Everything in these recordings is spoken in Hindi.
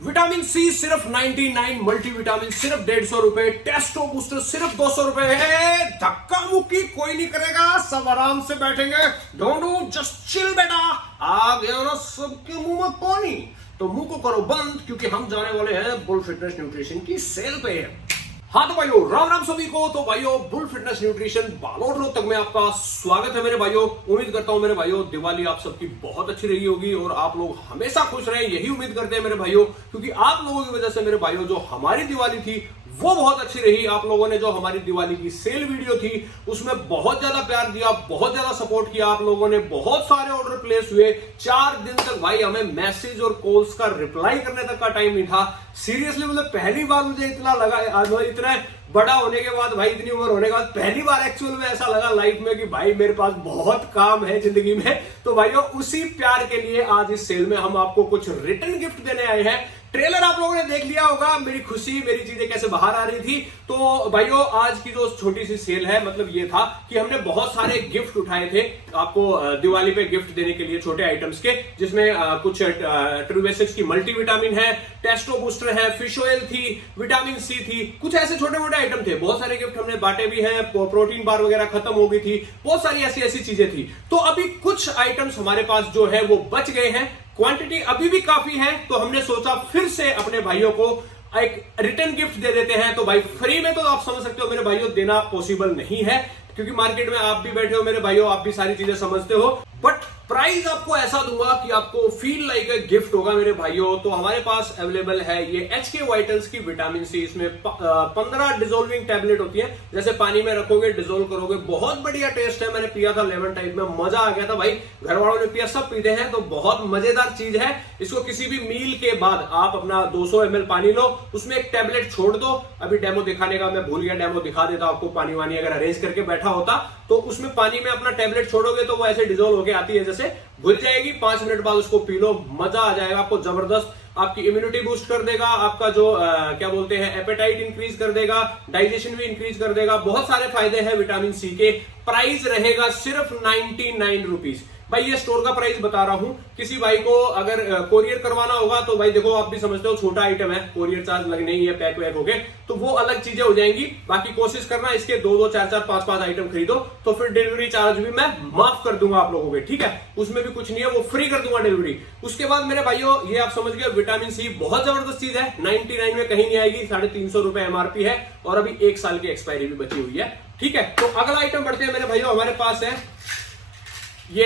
विटामिन सी सिर्फ 99, मल्टीविटामिन सिर्फ 150 रुपए, टेस्टो बूस्टर सिर्फ 200 रुपए है। धक्का मुक्की कोई नहीं करेगा, सब आराम से बैठेंगे। डोंट जस्ट चिल बेटा। आ गया ना सबके मुंह में पानी, तो मुंह को करो बंद, क्योंकि हम जाने वाले हैं बुल फिटनेस न्यूट्रिशन की सेल पे। हाँ तो भाइयों, राम राम सभी को। तो भाइयों, bull fitness nutrition Balod Rohtak में आपका स्वागत है मेरे भाइयों। उम्मीद करता हूं मेरे भाइयों दिवाली आप सबकी बहुत अच्छी रही होगी और आप लोग हमेशा खुश रहे, यही उम्मीद करते हैं मेरे भाइयों, क्योंकि आप लोगों की वजह से मेरे भाइयों जो हमारी दिवाली थी वो बहुत अच्छी रही। आप लोगों ने जो हमारी दिवाली की सेल वीडियो थी उसमें बहुत ज्यादा प्यार दिया, बहुत ज्यादा सपोर्ट किया आप लोगों ने, बहुत सारे ऑर्डर प्लेस हुए। 4 दिन तक भाई हमें मैसेज और कॉल्स का रिप्लाई करने तक का टाइम नहीं था। सीरियसली मतलब पहली बार मुझे इतना लगा, इतना बड़ा होने के बाद, भाई इतनी उम्र होने के बाद पहली बार एक्चुअल में ऐसा लगा लाइफ में कि भाई मेरे पास बहुत काम है जिंदगी में। तो भाइयों, उसी प्यार के लिए आज इस सेल में हम आपको कुछ रिटर्न गिफ्ट देने आए हैं। ट्रेलर आप लोगों ने देख लिया होगा, मेरी खुशी, मेरी चीजें कैसे बाहर आ रही थी। तो भाइयों, आज की जो छोटी सी सेल है, मतलब ये था कि हमने बहुत सारे गिफ्ट उठाए थे आपको दिवाली पे गिफ्ट देने के लिए, छोटे आइटम्स के, जिसमें कुछ ट्रूबेसिक्स की मल्टीविटामिन है, टेस्टो बूस्टर है, फिश ऑयल थी, विटामिन सी थी, कुछ ऐसे छोटे मोटे आइटम थे। बहुत सारे गिफ्ट हमने बांटे भी हैं, प्रोटीन बार वगैरह खत्म हो गई थी, बहुत सारी ऐसी ऐसी चीजें थी। तो अभी कुछ आइटम्स हमारे पास जो है वो बच गए हैं, क्वांटिटी अभी भी काफी है, तो हमने सोचा फिर से अपने भाइयों को एक रिटर्न गिफ्ट दे देते हैं। तो भाई फ्री में तो आप समझ सकते हो मेरे भाइयों देना पॉसिबल नहीं है, क्योंकि मार्केट में आप भी बैठे हो मेरे भाइयों, आप भी सारी चीजें समझते हो, बट प्राइस आपको ऐसा दूंगा कि आपको फील लाइक ए गिफ्ट होगा मेरे भाइयों। तो हमारे पास अवेलेबल है ये HK वाइटल्स की विटामिन सी। इसमें 15 डिजोल्विंग टैबलेट होती है, जैसे पानी में रखोगे डिजोल्व करोगे, बहुत बढ़िया टेस्ट है। मैंने पिया था लेमन टाइप में, मजा आ गया था भाई, घर वालों ने पिया, सब पीते हैं, तो बहुत मजेदार चीज है। इसको किसी भी मील के बाद आप अपना 200 ml पानी लो, उसमें एक टैबलेट छोड़ दो। अभी डेमो दिखाने का मैं भूल गया, डेमो दिखा देता आपको। पानी वानी अगर अरेंज करके बैठा होता तो उसमें पानी में अपना टैबलेट छोड़ोगे तो वो ऐसे डिजोल्व होके आती है, जैसे घुल जाएगी। 5 मिनट बाद उसको पी लो, मजा आ जाएगा आपको जबरदस्त। आपकी इम्यूनिटी बूस्ट कर देगा, आपका जो क्या बोलते हैं एपेटाइट इंक्रीज कर देगा, डाइजेशन भी इंक्रीज कर देगा, बहुत सारे फायदे हैं विटामिन सी के। प्राइस रहेगा सिर्फ 99 रुपीज। भाई ये स्टोर का प्राइस बता रहा हूं, किसी भाई को अगर कोरियर करवाना होगा तो भाई देखो, आप भी समझते हो छोटा आइटम है, कोरियर चार्ज लगने ही है, पैक वैक हो गए तो वो अलग चीजें हो जाएंगी। बाकी कोशिश करना इसके 2-2, 4-4, 5-5 आइटम खरीदो, तो फिर डिलीवरी चार्ज भी मैं माफ कर दूंगा आप लोगों के, ठीक है, उसमें भी कुछ नहीं है, वो फ्री कर दूंगा डिलीवरी। उसके बाद मेरे भाइयों, ये आप समझ गए, विटामिन सी बहुत जबरदस्त चीज है, 99 में कहीं नहीं आएगी, 350 रुपए MRP है, और अभी 1 साल की एक्सपायरी भी बची हुई है, ठीक है। तो अगला आइटम बढ़ते हैं मेरे भाइयों, हमारे पास है ये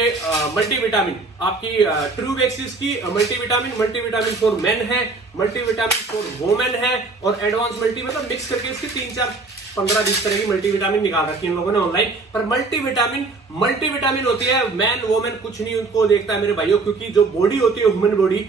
मल्टीविटामिन, आपकी ट्रूबेक्सिस की मल्टीविटामिन फॉर मेन है, मल्टीविटामिन फॉर वोमेन है, और एडवांस मल्टी, मतलब मिक्स करके इसकी 3, 4, 15, 20 तरह की मल्टीविटामिन निकाल रखी है इन लोगों ने ऑनलाइन। पर मल्टीविटामिन होती है, मैन वोमेन कुछ नहीं उनको देखता है मेरे भाइयों, क्योंकि जो बॉडी होती है ह्यूमन बॉडी,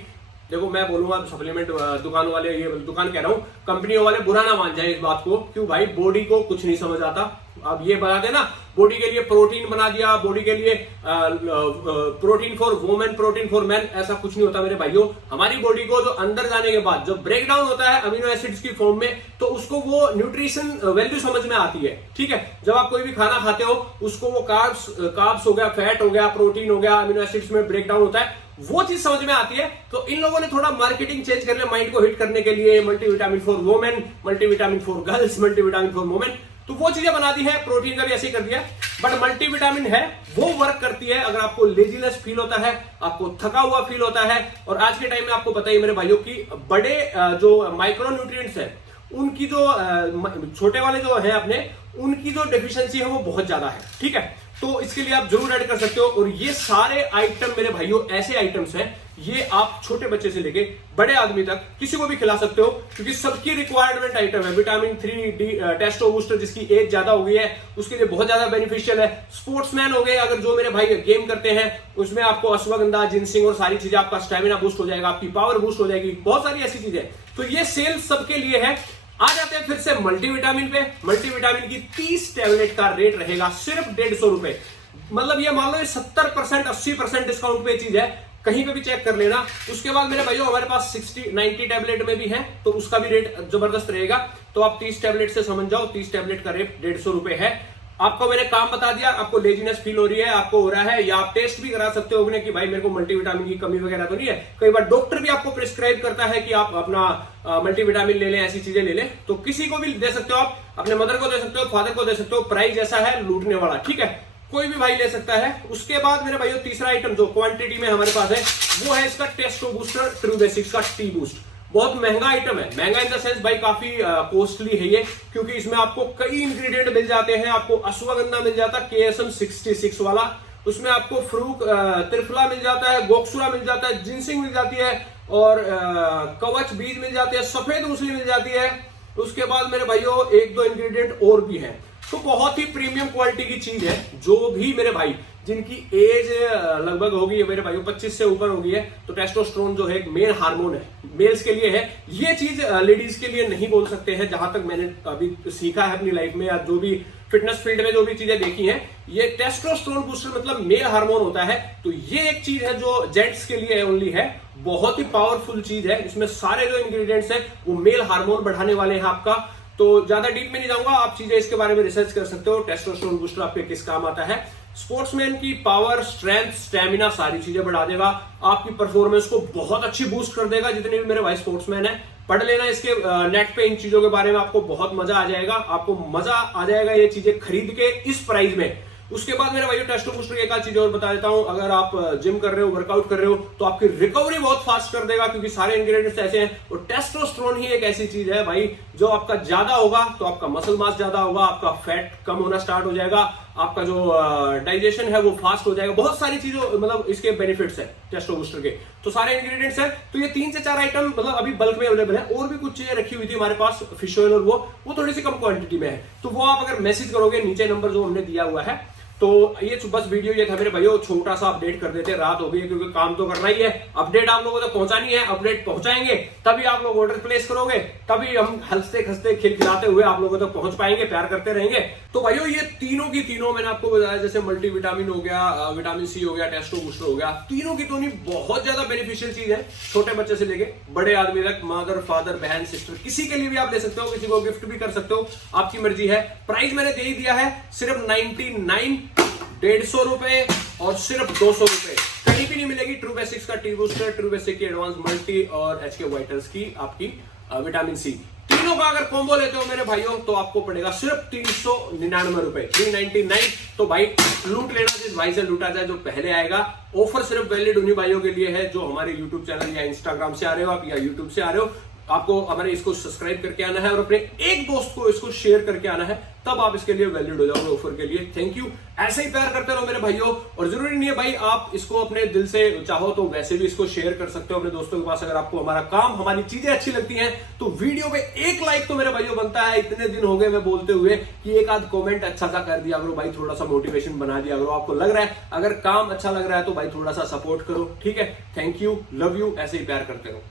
देखो मैं बोलूंगा सप्लीमेंट दुकान वाले, ये दुकान कह रहा हूं, कंपनियों वाले बुरा ना मान जाए इस बात को, क्यों भाई बॉडी को कुछ नहीं समझ आता। अब ये बता देना, बॉडी के लिए प्रोटीन बना दिया, बॉडी के लिए protein for women, protein for man, ऐसा कुछ नहीं होता मेरे भाइयों। हमारी बॉडी को जो अंदर जाने के बाद जो ब्रेक डाउन होता है अमीनो एसिड्स की फॉर्म में, तो उसको वो न्यूट्रिशन वैल्यू समझ में आती है, ठीक है। जब आप कोई भी खाना खाते हो, उसको वो कार्ब्स हो गया, फैट हो गया, प्रोटीन हो गया, अमीनो एसिड्स में ब्रेक डाउन होता है, वो चीज समझ में आती है। तो इन लोगों ने थोड़ा मार्केटिंग चेंज कर लिया माइंड को हिट करने के लिए, multivitamin for women, multivitamin for girls, multivitamin for women, तो वो चीजें बना दी है। प्रोटीन का भी ऐसे ही कर दिया, बट मल्टीविटामिन है वो वर्क करती है अगर आपको लेजीनेस फील होता है, आपको थका हुआ फील होता है। और आज के टाइम में आपको पता ही मेरे भाइयों की बड़े जो माइक्रो न्यूट्रिएंट्स है, उनकी जो छोटे वाले जो है अपने, उनकी जो डेफिशिएंसी है वो बहुत ज्यादा है, ठीक है। तो इसके लिए आप जरूर ऐड कर सकते हो। और ये सारे आइटम मेरे भाइयों ऐसे आइटम्स हैं, ये आप छोटे बच्चे से लेके बड़े आदमी तक किसी को भी खिला सकते हो, क्योंकि सबकी रिक्वायरमेंट आइटम है। विटामिन 3D टेस्टो बूस्टर, जिसकी एज ज्यादा हो गई है, उसके लिए बहुत ज्यादा बेनिफिशियल है। स्पोर्ट्समैन हो गए अगर, जो मेरे भाई गेम करते हैं, उसमें आपको अश्वगंधा, जिनसिंग और सारी चीजें, आपका स्टेमिना बूस्ट हो जाएगा, आपकी पावर बूस्ट हो जाएगी, बहुत सारी ऐसी चीजें। तो ये सेल सबके लिए है। आ जाते हैं फिर से मल्टीविटामिन पे। मल्टीविटामिन की 30 टैबलेट का रेट रहेगा सिर्फ 150 रुपए। मतलब ये मान लो 70%, 80% डिस्काउंट पे चीज है, कहीं पे भी चेक कर लेना। उसके बाद मेरे भाइयों हमारे पास 60-90 टैबलेट में भी है, तो उसका भी रेट जबरदस्त रहेगा। तो आप 30 टैबलेट से समझ जाओ, 30 टैबलेट का रेट 150 रुपए है। आपको मैंने काम बता दिया, आपको लेजीनेस फील हो रही है, आपको हो रहा है, या आप टेस्ट भी करा सकते हो कि भाई मेरे को मल्टीविटामिन की कमी वगैरह तो नहीं है। कई बार डॉक्टर भी आपको प्रिस्क्राइब करता है कि आप अपना मल्टीविटामिन ले लें, ऐसी चीजें ले लें, तो किसी को भी दे सकते हो आप, अपने मदर को दे सकते हो, फादर को दे सकते हो। प्राइस ऐसा है लूटने वाला, ठीक है, कोई भी भाई ले सकता है। उसके बाद मेरे भाइयों तीसरा आइटम जो क्वांटिटी में हमारे पास है वो है इसका टेस्टो बूस्टर ट्रू बेसिक्स का टी बूस्ट। बहुत महंगा आइटम है, महंगा इन द सेंस भाई काफी कॉस्टली है ये, क्योंकि इसमें आपको कई इंग्रेडिएंट मिल जाते हैं। आपको अश्वगंधा मिल जाता है KSM 66 वाला, उसमें आपको फ्रूक त्रिफला मिल जाता है, गोक्सुरा मिल जाता है, जिनसिंग मिल जाती है, और कवच बीज मिल जाते हैं, सफेद मूसली मिल जाती है। उसके बाद मेरे भाइयों एक दो इंग्रेडिएंट और भी हैं। तो बहुत ही प्रीमियम क्वालिटी की चीज है। जो भी मेरे भाई जिनकी एज लगभग होगी मेरे भाइयों 25 से ऊपर होगी है, तो टेस्टोस्टेरोन जो है एक मेन हार्मोन है, मेल्स के लिए है। ये चीज लेडीज के लिए नहीं बोल सकते हैं, जहां तक मैंने अभी सीखा है अपनी लाइफ में, या जो भी फिटनेस फील्ड में जो भी चीजें देखी हैं, ये टेस्टोस्टेरोन बूस्टर मतलब मेल हार्मोन होता है। तो ये एक चीज है जो जेंट्स के लिए ओनली है, बहुत ही पावरफुल चीज है। इसमें सारे जो इंग्रेडिएंट्स हैं वो मेल हार्मोन बढ़ाने वाले हैं आपका। तो ज्यादा डीप में नहीं जाऊंगा, आप चीजें इसके बारे में रिसर्च कर सकते हो। टेस्टोस्टेरोन बूस्टर आपके किस काम आता है, स्पोर्ट्समैन की पावर, स्ट्रेंथ, स्टेमिना सारी चीजें बढ़ा देगा, आपकी परफॉर्मेंस को बहुत अच्छी बूस्ट कर देगा। जितने भी मेरे भाई स्पोर्ट्समैन है, पढ़ लेना इसके नेट पे इन चीजों के बारे में, आपको बहुत मजा आ जाएगा। आपको मजा आ जाएगा ये चीजें खरीद के इस प्राइस में। उसके बाद मेरे भाइयों टेस्टो बूस्टर एक आध चीज और बता देता हूं, अगर आप जिम कर रहे हो, वर्कआउट कर रहे हो, तो आपकी रिकवरी बहुत फास्ट कर देगा, क्योंकि सारे इंग्रेडिएंट्स ऐसे हैं। और टेस्टोस्टेरोन ही एक ऐसी चीज है भाई, जो आपका ज्यादा होगा तो आपका मसल मास ज्यादा होगा, आपका फैट कम होना स्टार्ट हो जाएगा, आपका जो डाइजेशन है वो फास्ट हो जाएगा। बहुत सारी चीजों मतलब इसके बेनिफिट्स है टेस्टो बूस्टर के। तो सारे इंग्रेडिएंट्स हैं। तो ये 3 से 4 आइटम मतलब अभी बल्क में अवेलेबल है। और भी कुछ चीजें रखी हुई थी हमारे पास, फिश ऑयल और वो थोड़ी सी कम क्वांटिटी में है। तो वो आप अगर मैसेज करोगे, नीचे नंबर जो हमने दिया हुआ है। तो ये बस वीडियो ये था मेरे भाइयों, छोटा सा अपडेट कर देते, रात हो गई है, क्योंकि काम तो करना ही है, अपडेट आप लोगों तक पहुंचानी है। अपडेट पहुंचाएंगे तभी आप लोग ऑर्डर प्लेस करोगे, तभी हम हंसते खसते खिलखिलाते हुए आप लोगों तक पहुंच पाएंगे, प्यार करते रहेंगे। तो भाइयों ये तीनों की तीनों मैंने आपको बताया, जैसे मल्टीविटामिन हो गया, विटामिन सी हो गया, टेस्टो बूस्टर हो गया, तीनों की तीनों बहुत ज्यादा बेनिफिशियल चीज है। छोटे बच्चे से लेके बड़े आदमी तक, मदर, फादर, बहन, सिस्टर, किसी के लिए भी आप ले सकते हो, किसी को गिफ्ट भी कर सकते हो, आपकी मर्जी है। प्राइस मैंने दे ही दिया है, सिर्फ 99, 150 रुपए और सिर्फ 200 रुपए। कहीं भी नहीं मिलेगी ट्रू बेसिक्स का टी बूस्टर, ट्रू बेसिक की एडवांस मल्टी और HK वाइटल्स की आपकी विटामिन सी, तीनों का अगर कॉम्बो लेते हो मेरे भाइयों, तो आपको पड़ेगा सिर्फ 399 रुपए, 399। तो भाई लूट लेना, जिस भाई से लूटा जाए जो पहले आएगा। ऑफर सिर्फ वैलिड उन्हीं भाइयों के लिए है जो हमारे यूट्यूब चैनल या इंस्टाग्राम से आ रहे हो आप, या यूट्यूब से आ रहे हो। आपको हमारे इसको सब्सक्राइब करके आना है और अपने एक दोस्त को इसको शेयर करके आना है, तब आप इसके लिए वैलिड हो जाओगे ऑफर के लिए। थैंक यू, ऐसे ही प्यार करते रहो मेरे भाइयों। और जरूरी नहीं है भाई आप इसको अपने दिल से चाहो तो वैसे भी इसको शेयर कर सकते हो अपने दोस्तों के पास। अगर आपको हमारा काम, हमारी चीजें अच्छी लगती हैं, तो वीडियो पे एक लाइक तो मेरे भाइयों बनता है। इतने दिन हो गए मैं बोलते हुए कि एक आध कमेंट अच्छा सा कर दिया करो भाई, थोड़ा सा मोटिवेशन बना दिया करो। आपको लग रहा है अगर काम अच्छा लग रहा है तो भाई थोड़ा सा सपोर्ट करो, ठीक है। थैंक यू, लव यू, ऐसे ही प्यार करते रहो।